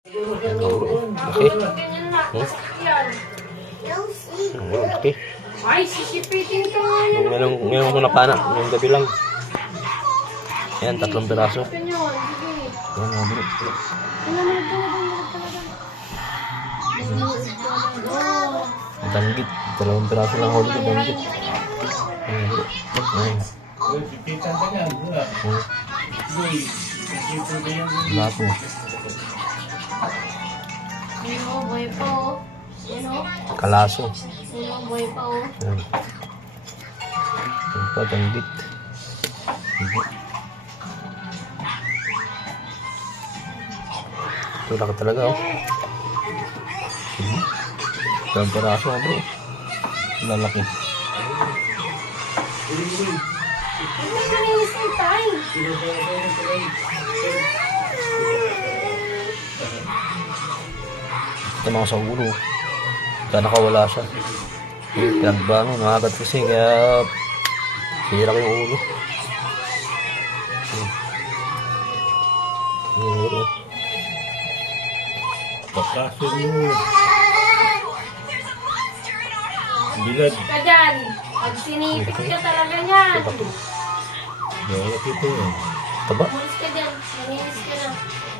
Laki. Laki. Ay, sisipitin ka nga yan. Ngayon ko napana. Ngayong gabi lang. Yan, 3 piraso. Ito nyo, sige. Yan, mga bro. Ang tanggit. 2 piraso lang huli ko. Tanggit. Yan, bro. Yan. Wala po. Ano, boy pa oh. Ano? Kalaso. Ano, boy pa oh. Yan. Yan pa, tanggit. Ito laki talaga oh. Dalawang piraso nga bro. Lalaki. Ano yung nalinis ng tayo? Ito mga sa ulo. Kaya nakawala siya. Pinagbango, nakagat kasi kaya hirap yung ulo. Ulo. Pakaso mo. Bilad. Ka dyan. Pag sinipit ka talaga niyan. Dawat ito eh. Taba? Umalis ka dyan. Naninis ka na.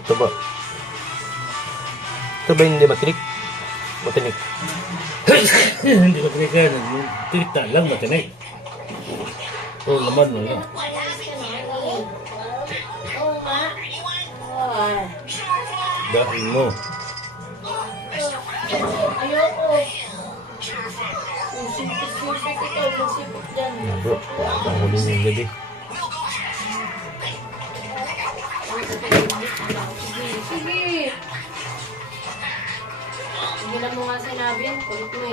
Taba? Ito ba hindi matinik? Matinik. Hindi ba pinagkain? Tirita lang matinay. Oh, laman mo lang. Oo nga. Ay. Dahil mo. Ayoko. Yung sipit-sipit ito. Masipit dyan. Yan bro, ang huli ng gabi. Sige. Sige lang mo nga sinabi yan. Kulit mo eh.